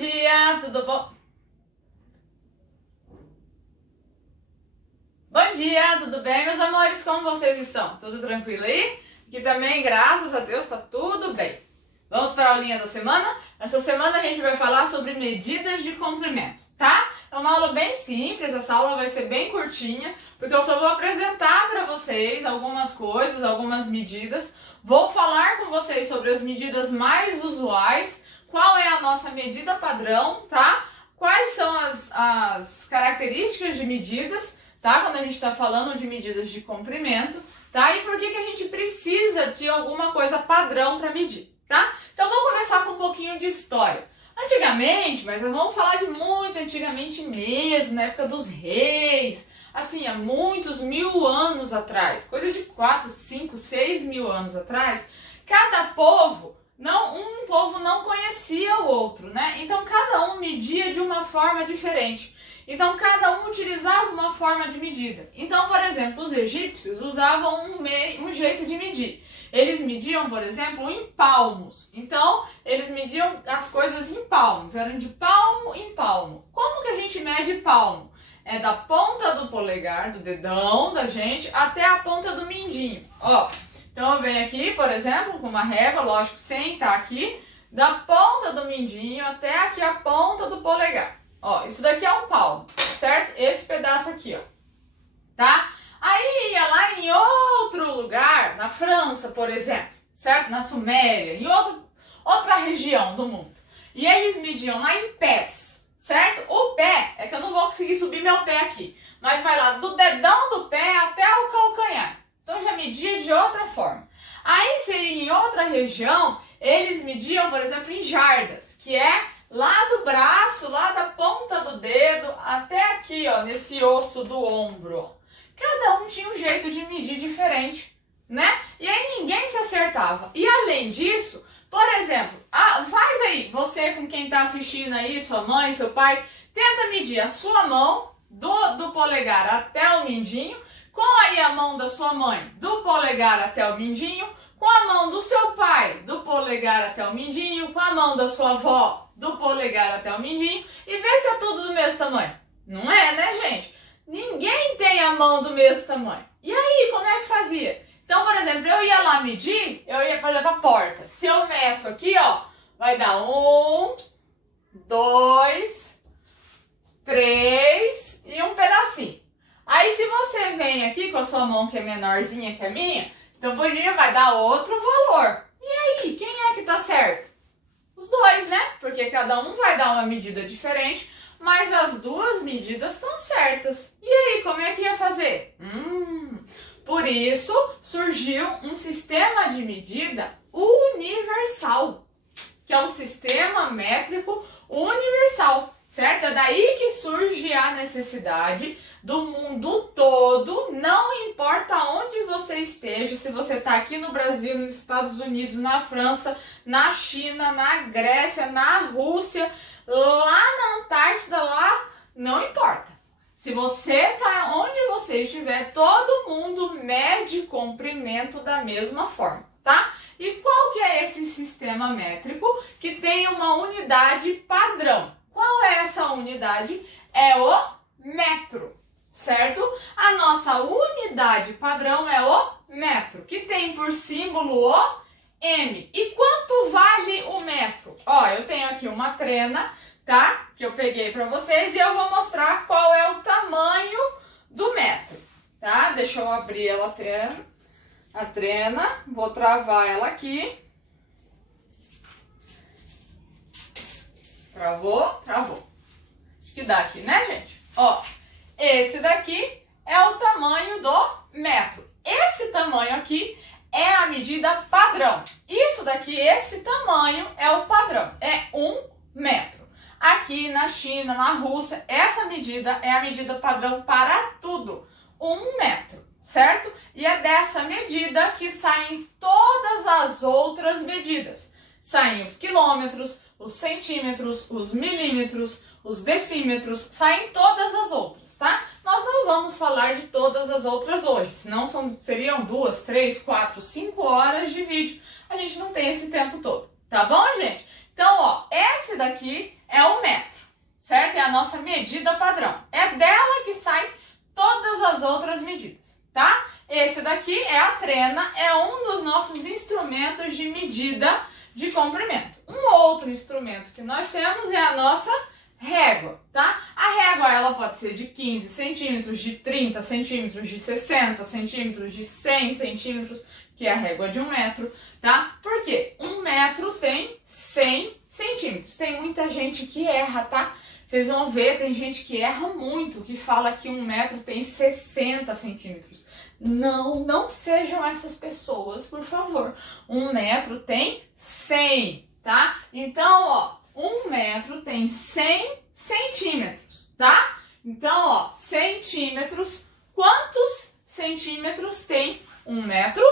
dia, tudo bom? Bom dia, tudo bem, meus amores? Como vocês estão? Tudo tranquilo aí? Aqui também, graças a Deus, tá tudo bem. Vamos para a aulinha da semana? Essa semana a gente vai falar sobre medidas de comprimento, tá? É uma aula bem simples, essa aula vai ser bem curtinha, porque eu só vou apresentar para vocês algumas coisas, algumas medidas. Vou falar com vocês sobre as medidas mais usuais, qual é a nossa medida padrão, tá? Quais são as características de medidas, tá? Quando a gente está falando de medidas de comprimento, tá? E por que a gente precisa de alguma coisa padrão para medir, tá? Então vamos começar com um pouquinho de história. Antigamente, mas vamos falar de muito antigamente mesmo, na época dos reis, assim, há muitos mil anos atrás, coisa de 4, 5, 6 mil anos atrás, cada povo, um povo não conhecia o outro, né? Então cada um media de uma forma diferente. Então cada um utilizava uma forma de medida. Então, por exemplo, os egípcios usavam um jeito de medir. Eles mediam, por exemplo, em palmos. Então, eles mediam as coisas em palmos, eram de palmo em palmo. Como que a gente mede palmo? É da ponta do polegar, do dedão da gente, até a ponta do mindinho. Ó, então eu venho aqui, por exemplo, com uma régua, lógico, sem estar aqui, da ponta do mindinho até aqui a ponta do polegar. Ó, isso daqui é um palmo, certo? Esse pedaço aqui, ó, tá? Aí ia lá em outro lugar, na França, por exemplo, certo? Na Suméria, em outra região do mundo. E eles mediam lá em pés, certo? O pé, é que eu não vou conseguir subir meu pé aqui, mas vai lá do dedão do pé até o calcanhar. Então já media de outra forma. Aí se em outra região, eles mediam, por exemplo, em jardas, que é lá do braço, lá da ponta do dedo, até aqui, ó, nesse osso do ombro, ó. Cada um tinha um jeito de medir diferente, né? E aí ninguém se acertava. E além disso, por exemplo, faz aí, você com quem tá assistindo aí, sua mãe, seu pai, tenta medir a sua mão do polegar até o mindinho, com aí a mão da sua mãe do polegar até o mindinho, com a mão do seu pai do polegar até o mindinho, com a mão da sua avó do polegar até o mindinho, e vê se é tudo do mesmo tamanho. Não é, né, gente? Ninguém tem a mão do mesmo tamanho. E aí, como é que fazia? Então, por exemplo, eu ia lá medir, eu ia, por exemplo, a porta. Se eu meço aqui, ó, vai dar 1, 2, 3 e um pedacinho. Aí, se você vem aqui com a sua mão que é menorzinha que a minha, então vai dar outro valor. E aí, quem é que tá certo? Os dois, né? Porque cada um vai dar uma medida diferente, mas as duas medidas estão certas. E aí, como é que ia fazer? Por isso surgiu um sistema de medida universal, que é um sistema métrico universal, certo? É daí que surge a necessidade do mundo todo, não importa onde você esteja, se você está aqui no Brasil, nos Estados Unidos, na França, na China, na Grécia, na Rússia, lá na Antártida, lá, não importa. Se você está onde você estiver, todo mundo mede comprimento da mesma forma, tá? E qual que é esse sistema métrico que tem uma unidade padrão? Qual é essa unidade? É o metro, certo? A nossa unidade padrão é o metro, que tem por símbolo o M. E quanto vale o metro? Ó, eu tenho aqui uma trena, tá? Que eu peguei para vocês e eu vou mostrar qual é o tamanho do metro, tá? Deixa eu abrir ela, a trena, vou travar ela aqui. Travou? Acho que dá aqui, né, gente? Ó, esse daqui é o tamanho do metro. Esse tamanho aqui é a medida padrão. Isso daqui, esse tamanho é o padrão, é 1 metro. Aqui na China, na Rússia, essa medida é a medida padrão para tudo, 1 metro, certo? E é dessa medida que saem todas as outras medidas. Saem os quilômetros, os centímetros, os milímetros, os decímetros, saem todas as outras, tá? Nós não vamos falar de todas as outras hoje, senão seriam 2, 3, 4, 5 horas de vídeo. A gente não tem esse tempo todo, tá bom, gente? Então, ó, esse daqui é o metro, certo? É a nossa medida padrão. É dela que saem todas as outras medidas, tá? Esse daqui é a trena, é um dos nossos instrumentos de medida de comprimento. Um outro instrumento que nós temos é a nossa régua, tá? A régua, ela pode ser de 15 centímetros, de 30 centímetros, de 60 centímetros, de 100 centímetros, que é a régua de 1 metro, tá? Por quê? 1 metro tem 100 centímetros. Tem muita gente que erra, tá? Vocês vão ver, tem gente que erra muito, que fala que 1 metro tem 60 centímetros. Não sejam essas pessoas, por favor. 1 metro tem 100, tá? Então, ó, 1 metro tem 100 centímetros, tá? Então, ó, centímetros, quantos centímetros tem 1 metro?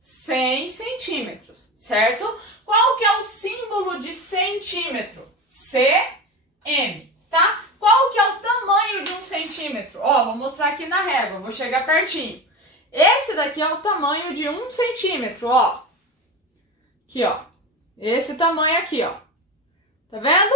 100 centímetros, certo? Qual que é o símbolo de centímetro? cm, tá? Qual que é o tamanho de 1 centímetro? Ó, vou mostrar aqui na régua, vou chegar pertinho. Esse daqui é o tamanho de 1 centímetro, ó. Aqui, ó. Esse tamanho aqui, ó. Tá vendo?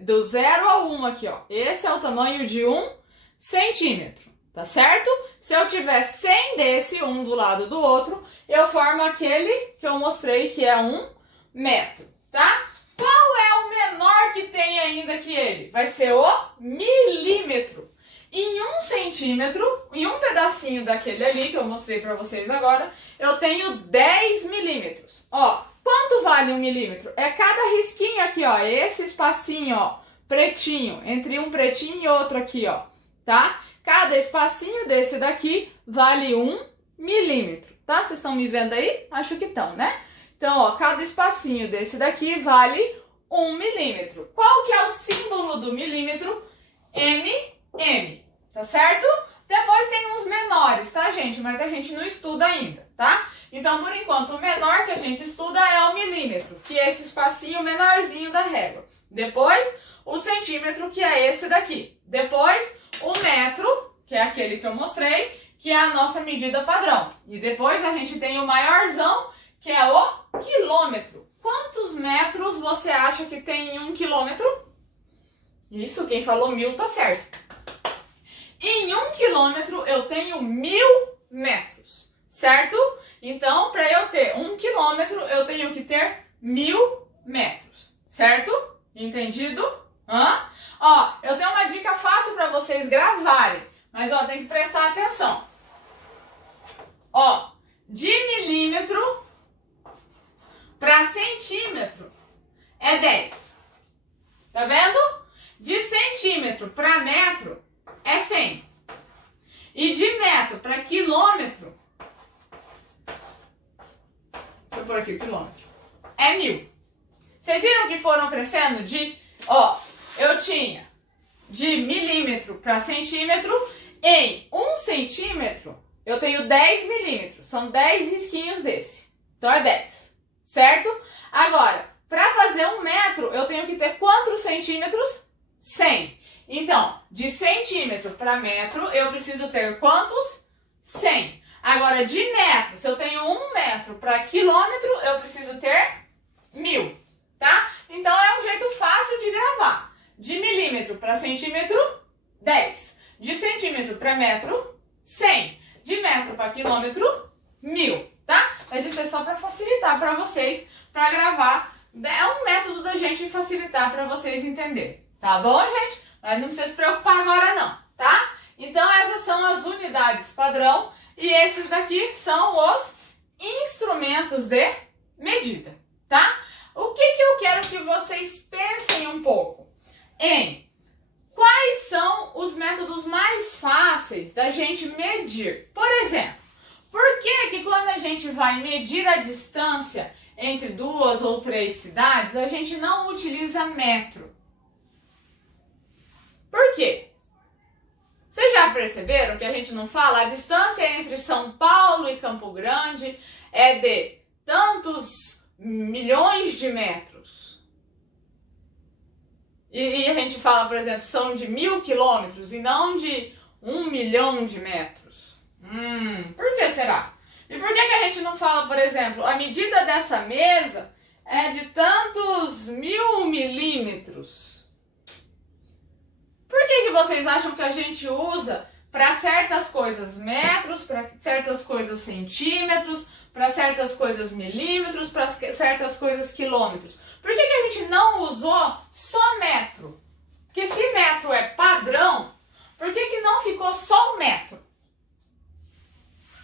Do 0 ao 1 aqui, ó. Esse é o tamanho de 1 centímetro, tá certo? Se eu tiver 100 desse, um do lado do outro, eu formo aquele que eu mostrei que é 1 metro, tá? Qual é o menor que tem ainda que ele? Vai ser o milímetro. Em 1 centímetro, em um pedacinho daquele ali que eu mostrei pra vocês agora, eu tenho 10 milímetros. Ó, quanto vale 1 milímetro? É cada risquinho aqui, ó, esse espacinho, ó, pretinho, entre um pretinho e outro aqui, ó, tá? Cada espacinho desse daqui vale 1 milímetro, tá? Vocês estão me vendo aí? Acho que estão, né? Então, ó, cada espacinho desse daqui vale 1 milímetro. Qual que é o símbolo do milímetro? MM, tá certo? Depois tem uns menores, tá, gente? Mas a gente não estuda ainda, tá? Então, por enquanto, o menor que a gente estuda é o milímetro, que é esse espacinho menorzinho da régua. Depois, o centímetro, que é esse daqui. Depois, o metro, que é aquele que eu mostrei, que é a nossa medida padrão. E depois a gente tem o maiorzão, que é o quilômetro. Quantos metros você acha que tem em 1 quilômetro? Isso, quem falou 1000 tá certo. Em 1 quilômetro eu tenho 1000 metros, certo? Então, para eu ter 1 quilômetro, eu tenho que ter 1000 metros, certo? Entendido? Hã? Ó, eu tenho uma dica fácil para vocês gravarem, mas ó, tem que prestar atenção. Ó, de milímetro para centímetro é 10. Tá vendo? De centímetro para metro é 100. E de metro para quilômetro, deixa eu pôr aqui o quilômetro, é 1000. Vocês viram que foram crescendo de, ó, eu tinha de milímetro para centímetro, em 1 centímetro eu tenho 10 milímetros, são 10 risquinhos desse, então é 10, certo? Agora, para fazer 1 metro eu tenho que ter quantos centímetros? 100. Então, de centímetro para metro, eu preciso ter quantos? 100. Agora, de metro, se eu tenho 1 metro para quilômetro, eu preciso ter 1000, tá? Então, é um jeito fácil de gravar. De milímetro para centímetro, 10. De centímetro para metro, 100. De metro para quilômetro, 1000, tá? Mas isso é só para facilitar para vocês, para gravar. É um método da gente facilitar para vocês entenderem. Tá bom, gente? Mas não precisa se preocupar agora não, tá? Então essas são as unidades padrão e esses daqui são os instrumentos de medida, tá? O que eu quero que vocês pensem um pouco em quais são os métodos mais fáceis da gente medir. Por exemplo, por que quando a gente vai medir a distância entre 2 ou 3 cidades, a gente não utiliza metro? Por quê? Vocês já perceberam que a gente não fala? A distância entre São Paulo e Campo Grande é de tantos milhões de metros. E a gente fala, por exemplo, são de 1000 quilômetros e não de 1 milhão de metros. Por que será? E por que a gente não fala, por exemplo, a medida dessa mesa é de tantos 1000 milímetros? vocês acham que a gente usa para certas coisas metros, para certas coisas centímetros, para certas coisas milímetros, para certas coisas quilômetros? Por que a gente não usou só metro? Porque se metro é padrão, por que não ficou só o metro?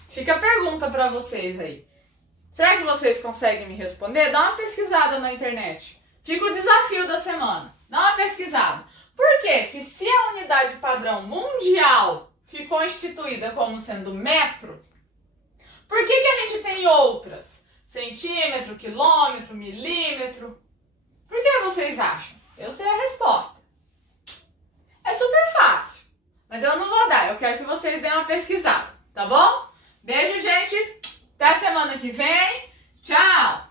Fica a pergunta para vocês aí. Será que vocês conseguem me responder? Dá uma pesquisada na internet. Fica o desafio da semana. Dá uma pesquisada. Por quê? Que se a unidade padrão mundial ficou instituída como sendo metro, por que a gente tem outras? Centímetro, quilômetro, milímetro. Por que vocês acham? Eu sei a resposta. É super fácil, mas eu não vou dar. Eu quero que vocês deem uma pesquisada, tá bom? Beijo, gente. Até a semana que vem. Tchau!